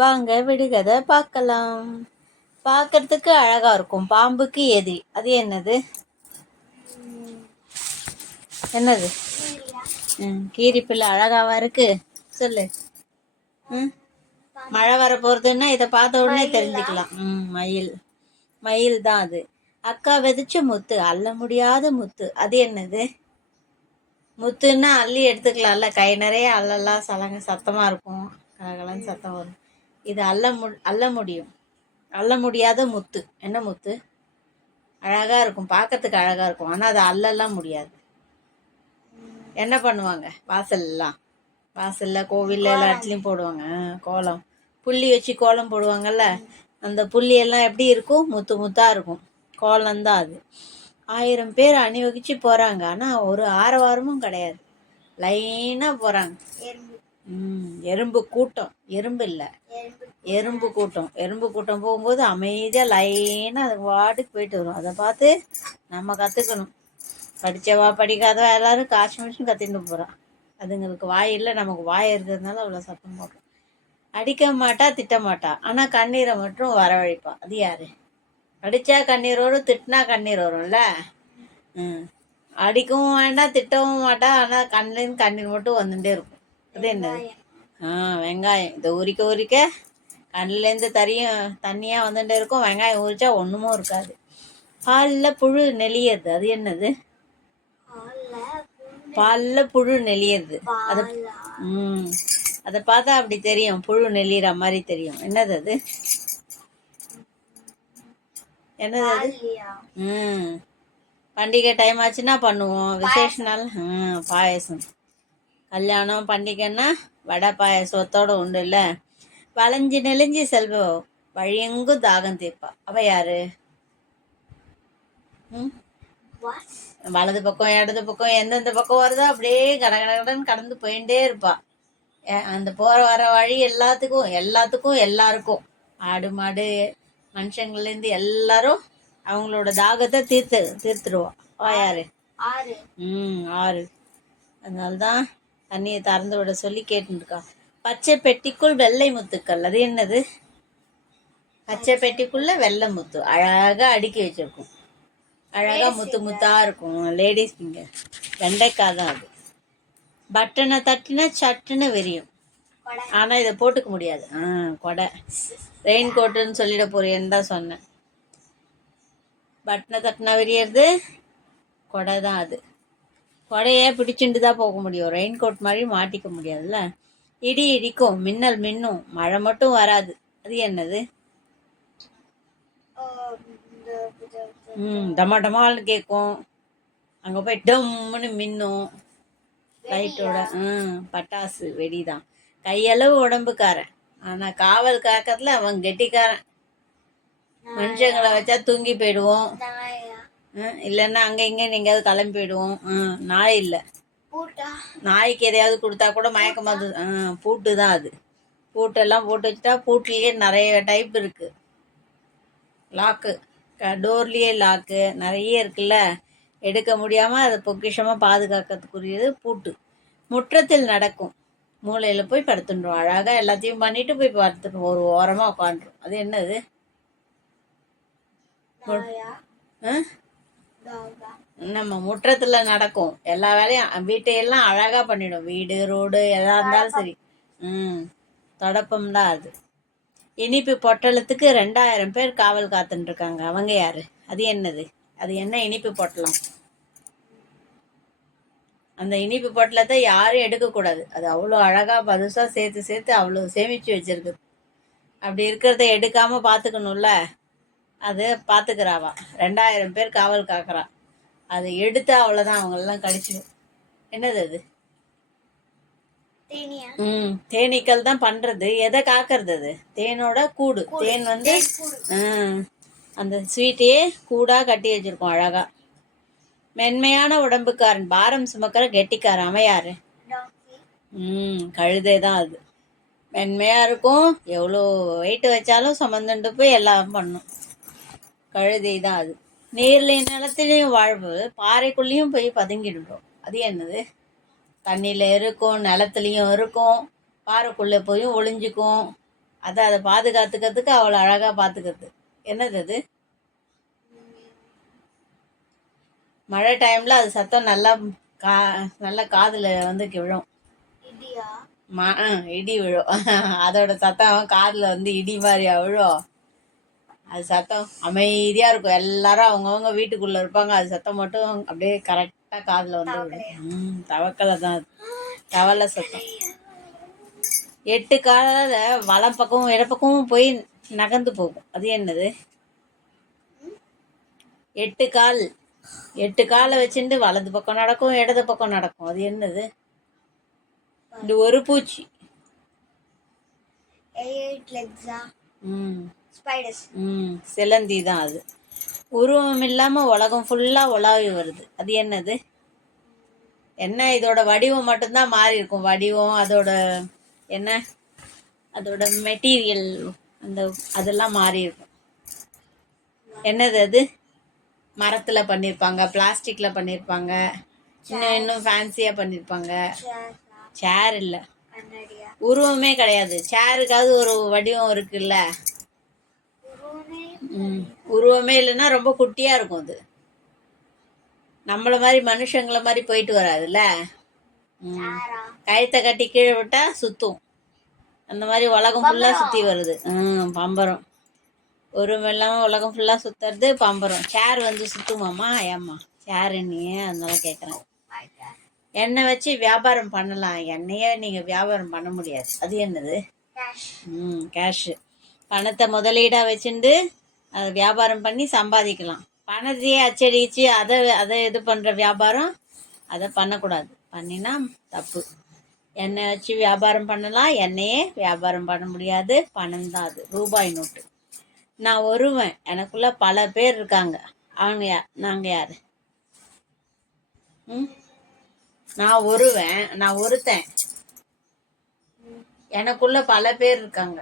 வாங்க விடுகதை பார்க்கலாம். பார்க்கறதுக்கு அழகா இருக்கும், பாம்புக்கு எதிரி. அது என்னது? என்னது? கீரிப்பிள்ளை அழகாவா இருக்கு? சொல்லு. மழை வர போறதுன்னா இதை பார்த்த உடனே தெரிஞ்சுக்கலாம். மயில். மயில் தான் அது. அக்கா விதைச்ச முத்து, அள்ள முடியாத முத்து. அது என்னது? முத்துன்னா அள்ளி எடுத்துக்கலாம்ல, கை நிறைய அள்ளலாம், சத்தமா இருக்கும், கலகலன்னு சத்தம் வரும். இது அள்ள முடியும், அள்ள முடியாத முத்து. என்ன முத்து? அழகா இருக்கும், பார்க்கறதுக்கு அழகா இருக்கும், ஆனா அது அள்ளலாம் முடியாது. என்ன பண்ணுவாங்க? வாசல்ல கோவில்ல எல்லா இடத்துலயும் போடுவாங்க கோலம். புள்ளி வச்சு கோலம் போடுவாங்கல்ல, அந்த புள்ளி எல்லாம் எப்படி இருக்கும்? முத்து முத்தா இருக்கும். கோலம்தான் அது. 1000 பேர் அணிவகுச்சு போறாங்க, ஆனா ஒரு ஆரவாரமும் கிடையாது. லைனா போறாங்க. எறும்பு கூட்டம். எறும்பு இல்ல, எறும்பு கூட்டம். எறும்பு கூட்டம் போகும்போது அமைதியா லைனா அது வாட்டுக்கு போயிட்டு வரும். அதை பார்த்து நம்ம கத்துக்கணும். படிச்சவா படிக்காதவா எல்லாரும் காசு மிஷம் கத்திட்டு போறான். அதுங்களுக்கு வாய் இல்லை, நமக்கு வாய் இருக்கிறதுனால அவ்வளோ சத்தம் போடுறோம். அடிக்க மாட்டா, திட்ட மாட்டா, ஆனா கண்ணீரை மட்டும் வரவழைப்பா. அது யாரு? அடிச்சா கண்ணீர் வரும், திட்டினா கண்ணீர் வரும்ல. அடிக்கவும் வேண்டாம், திட்டவும் மாட்டா, ஆனா கண்ணிலேருந்து கண்ணீர் மட்டும் வந்துட்டே இருக்கும். அது என்னது? வெங்காயம். இதை உரிக்க கண்ணிலேருந்து தண்ணியா வந்துட்டே இருக்கும். வெங்காயம் உரிச்சா ஒண்ணுமும் இருக்காது. பாலில் புழு நெளியது. அது என்னது? பாலில் புழு நெளியது. அது அதை பார்த்தா அப்படி தெரியும், புழு நெளிகிற மாதிரி தெரியும். என்னது அது? என்னது அது? பண்டிகை டைம் ஆச்சுன்னா பண்ணுவோம், விசேஷ நாள் பாயசம். கல்யாணம் பண்டிகைன்னா வடை பாயசத்தோட உண்டு இல்ல. வளைஞ்சு நெளிஞ்சு செல்வம், வழியெங்கும் தாகம் தீர்ப்பா. அவ யாரு? வலது பக்கம் இடது பக்கம் எந்தெந்த பக்கம் வருதோ அப்படியே கடகடன்னு கடந்து போயிட்டே இருப்பா. அந்த போற வர வழி எல்லாத்துக்கும் எல்லாருக்கும், ஆடு மாடு மனுஷங்கள்லேருந்து எல்லாரும் அவங்களோட தாகத்தை தீர்த்துருவா. யாரு? ஆறு. அதனால்தான் தண்ணியை திறந்து விட சொல்லி கேட்டுருக்கா. பச்சை பெட்டிக்குள் வெள்ளை முத்துக்கள். அது என்னது? பச்சை பெட்டிக்குள்ள வெள்ளை முத்து அழகா அடுக்கி வச்சிருக்கும். அழகா முத்து முத்தா இருக்கும். Ladies finger. வெண்டைக்காய் தான் அது. பட்டனை தட்டினா சட்டுன்னு விரியும், ஆனா இதை போட்டுக்க முடியாது. கொடை. ரெயின் கோட்டுன்னு சொல்லிட போறேன்னு தான் சொன்னேன். பட்டனை தட்டினா விரியறது கொடை தான். அது கொடையே பிடிச்சுட்டு தான் போக முடியும், ரெயின் கோட் மாதிரி மாட்டிக்க முடியாதுல்ல. இடி இடிக்கும், மின்னல் மின்னும், மழை மட்டும் வராது. அது என்னது? டமால்னு கேட்கும், அங்க போய் டம்முன்னு மின்னும் லைட்டோட. பட்டாசு வெடிதான். கையளவு உடம்புக்காரன், ஆனா காவல் காக்கத்துல அவன் கெட்டிக்காரன். மனுஷங்களை வச்சா தூங்கி போயிடுவோம், இல்லைன்னா அங்க இங்க எங்கேயாவது கிளம்பி போயிடுவோம். நாய் இல்ல, நாய்க்கு எதையாவது கொடுத்தா கூட மயக்கமாது. பூட்டு தான் அது. பூட்டெல்லாம் போட்டு வச்சுட்டா, பூட்லயே நிறைய டைப் இருக்கு. லாக்கு, டோர்லயே லாக்கு நிறைய இருக்குல்ல. எடுக்க முடியாம அதை பொக்கிஷமா பாதுகாக்கிறதுக்குரியது பூட்டு. முற்றத்தில் நடக்கும், மூளையில போய் படுத்துடும். அழகா எல்லாத்தையும் பண்ணிட்டு போய் படுத்துடும், ஒரு ஓரமா உட்காந்துரும். அது என்னது? நம்ம முற்றத்துல நடக்கும், எல்லா வேலையும் வீட்டையெல்லாம் அழகா பண்ணிடும். வீடு ரோடு எதா இருந்தாலும் சரி. தொடப்பம் தான் அது. இனிப்பு பொட்டலத்துக்கு 2000 பேர் காவல் காத்துட்டு இருக்காங்க. அவங்க யாரு? அது என்னது? அது என்ன இனிப்பு பொட்டலம்? அந்த இனிப்பு பொட்டலத்தை யாரும் எடுக்கக்கூடாது, அது அவ்வளோ அழகா பதுசா சேர்த்து அவ்வளோ சேமிச்சு வச்சிருக்கு. அப்படி இருக்கிறத எடுக்காம பார்த்துக்கணும்ல, அது பார்த்துக்கிறாவா. 2000 பேர் காவல் காக்குறா. அதை எடுத்தா அவ்வளோதான், அவங்களெல்லாம் கடிச்சிடும். என்னது அது? தேனீக்கள் தான் பண்றது. எதை காக்கிறது? அது தேனோட கூடு. தேன் அந்த ஸ்வீட்டையே கூடா கட்டி வச்சிருக்கோம் அழகா. மென்மையான உடம்புக்காரன், பாரம் சுமக்கிற கெட்டிக்காரன். அவன் யாரு? கழுதை தான் அது. மென்மையா இருக்கும், எவ்வளோ வெயிட் வச்சாலும் சுமந்துட்டு போய் எல்லாம் பண்ணும். கழுதை தான் அது. நீர்லையும் நிலத்திலையும் வாழ்வு, பாறைக்குள்ளேயும் போய் பதுங்கிடுறோம். அது என்னது? தண்ணியில இருக்கும், நிலத்துலையும் இருக்கும், பாறைக்குள்ளே போய் ஒளிஞ்சிக்கும். அதை பாதுகாத்துக்கிறதுக்கு அவ்வளோ அழகாக பார்த்துக்கிறது. என்னது அது? மழை டைமில் அது சத்தம் நல்லா நல்லா காதில் வந்து விழும். இடி விழும். அதோட சத்தம் காதில் வந்து இடி மாதிரியா விழும். அது சத்தம் அமைதியாக இருக்கும். எல்லாரும் அவங்கவுங்க வீட்டுக்குள்ளே இருப்பாங்க. அது சத்தம் மட்டும் அப்படியே கரெக்டாக காதில் வந்து விழும். தவக்கலை தான் அது. தவளை சத்தம். 8 காலில் வலம் பக்கமும் இடப்பக்கமும் போய் நகர்ந்து போகும். அது என்னது? 8 காலை வச்சுட்டு வலது பக்கம் நடக்கும், இடது பக்கம் நடக்கும். அது என்னது? இது ஒரு பூச்சி. சிலந்தி தான் அது. உருவம் இல்லாம உலகம் ஃபுல்லா உலாவி வருது. அது என்னது? என்ன, இதோட வடிவம் மட்டும்தான் மாறி இருக்கும். வடிவம், அதோட என்ன, அதோட மெட்டீரியல், அதெல்லாம் மாறி இருக்கும். என்னது அது? மரத்தில் பண்ணியிருப்பாங்க, பிளாஸ்டிக்கில் பண்ணியிருப்பாங்க, இன்னும் ஃபேன்சியாக பண்ணியிருப்பாங்க. சேர் இல்லை, உருவமே கிடையாது. சேருக்காவது ஒரு வடிவம் இருக்குல்ல. உருவமே இல்லைன்னா ரொம்ப குட்டியாக இருக்கும். அது நம்மள மாதிரி மனுஷங்களை மாதிரி போயிட்டு வராதுல்ல. கயத்தை கட்டி கீழே விட்டா சுற்றும். அந்த மாதிரி உலகம் ஃபுல்லாக சுற்றி வருது. பம்பரம். உருவமெல்லாம் உலகம் ஃபுல்லாக சுற்றுறது பம்பரம். சேர் வந்து சுற்றுமாம்மா? ஏம்மா சேர் என்னையே அதனால கேட்குறேன். எண்ணெய் வச்சு வியாபாரம் பண்ணலாம். எண்ணெயே நீங்கள் வியாபாரம் பண்ண முடியாது. அது என்னது? கேஷு. பணத்தை முதலீடாக வச்சுட்டு அதை வியாபாரம் பண்ணி சம்பாதிக்கலாம். பணத்தையே அச்சடிச்சு அதை இது பண்ணுற வியாபாரம் அதை பண்ணக்கூடாது. பண்ணினா தப்பு. எண்ணெய் வச்சு வியாபாரம் பண்ணலாம், எண்ணெயே வியாபாரம் பண்ண முடியாது. பணம் தான் அது. ரூபாய் நோட்டு. நான் ஒருவன், எனக்குள்ள பல பேர் இருக்காங்க. அவங்க நாங்கள் யார்? நான் ஒருவன், நான் ஒருத்தன், எனக்குள்ள பல பேர் இருக்காங்க.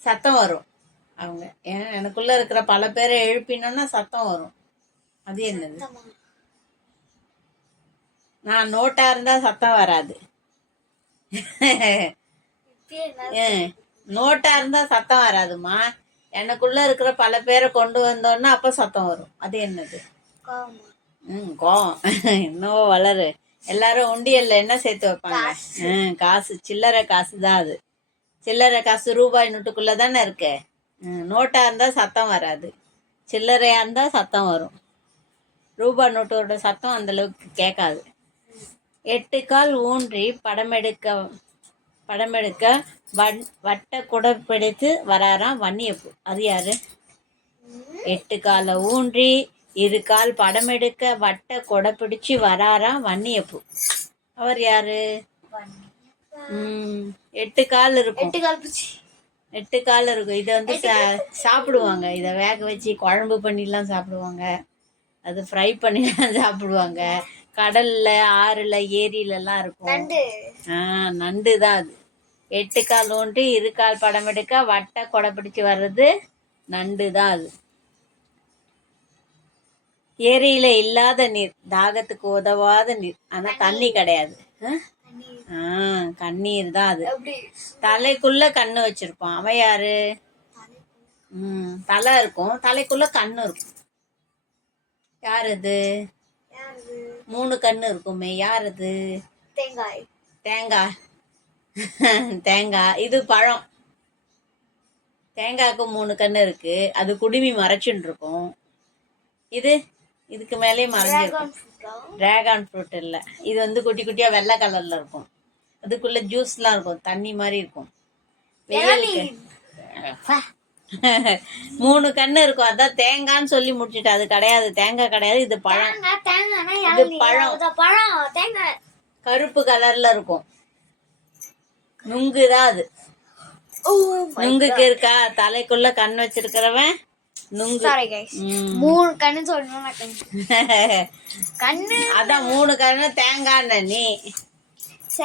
சத்தம் வரும். அவங்க எனக்குள்ள இருக்கிற பல பேரை எழுப்பினோன்னா சத்தம் வரும். அது என்னது? நான் நோட்டா இருந்தா சத்தம் வராது. நோட்டா இருந்தா சத்தம் வராதுமா. எனக்குள்ள இருக்கிற பல பேரை கொண்டு வந்தோன்னா அப்ப சத்தம் வரும். அது என்னது? கோவம். இன்னும் வளரு. எல்லாரும் உண்டியல்ல என்ன சேர்த்து வைப்பாங்க? காசு. சில்லறை காசு தான் அது. சில்லறை காசு ரூபாய் நோட்டுக்குள்ள தானே இருக்கு. நோட்டா இருந்தா சத்தம் வராது, சில்லறையா இருந்தா சத்தம் வரும். ரூபாய் நோட்டோட சத்தம் அந்த அளவுக்கு கேட்காது. 8 கால் ஊன்றி படமெடுக்க வட்ட குடை பிடித்து வராராம் வன்னியப்பு. அது யாரு? 8 காலை ஊன்றி 2 கால் படம் எடுக்க வட்ட கொடை பிடிச்சு வராராம் வன்னியப்பு. அவர் யாரு? 8 கால் இருக்கும். 8 கால் இருக்கும். இதை வந்து சாப்பிடுவாங்க. இதை வேக வச்சு குழம்பு பண்ணிலாம் சாப்பிடுவாங்க. அது ஃப்ரை பண்ணிலாம் சாப்பிடுவாங்க. கடல்ல, ஆறுல, ஏரியிலலாம் இருக்கும். நண்டு தான் அது. 8 கால் ஊன்றி 2 கால் படம் எடுக்க வட்ட கொடை பிடிச்சு வர்றது நண்டு தான் அது. ஏரியில இல்லாத நீர், தாகத்துக்கு உதவாத நீர். ஆனா தண்ணி கிடையாது. கண்ணீர் தான் அது. தலைக்குள்ள கண்ணு வச்சிருப்பான். அவன் யாரு? தலை இருக்கும், தலைக்குள்ள கண்ணு இருக்கும். யார் அது? 3 கண்ணு இருக்குமே, யார் அது? தேங்காய். தேங்காய். இது பழம். தேங்காய்க்கு 3 கண்ணு இருக்கு. அது குடுமி மறைச்சுன்னு இருக்கும். இதுக்கு மேலே மறைஞ்சிருக்கும். டிராகன் ஃப்ரூட் இல்லை. இது வந்து குட்டி குட்டியா வெள்ளை கலர்ல இருக்கும். அதுக்குள்ள ஜூஸ்லாம் இருக்கும், தண்ணி மாதிரி இருக்கும். வெயிலுக்கு 3 கண்ணு இருக்கும். அதான் தேங்காய்ன்னு சொல்லி முடிச்சுட்டு. அது கிடையாது, தேங்காய் கிடையாது. இது பழம். இது பழம். கருப்பு கலர்ல இருக்கும். நுங்கு தான் அது. நுங்குக்கு இருக்கா? தலைக்குள்ள கண் வச்சிருக்கிறவன் நுங்கு. 3 கண்ணு சொல்லணும். கண்ணு அதான் 3 கண்ணு. தேங்காய் நீ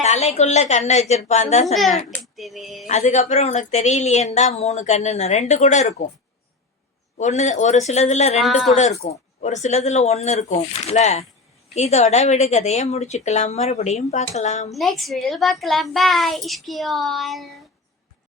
தலைக்குள்ள கண்ணு வச்சிருப்பான் தான் சொன்ன. அதுக்கப்புறம் உனக்கு தெரியலையேன்னு தான் 3 கண்ணுன்னு. 2 கூட இருக்கும். ஒரு சிலதுல 2 கூட இருக்கும், ஒரு சிலதுல 1 இருக்கும் இல்ல. இதோட விடுகதையை முடிச்சுக்கலாம், மறுபடியும் பார்க்கலாம். நெக்ஸ்ட் வீடியோல பார்க்கலாம். பாய் இஷ்கியால்.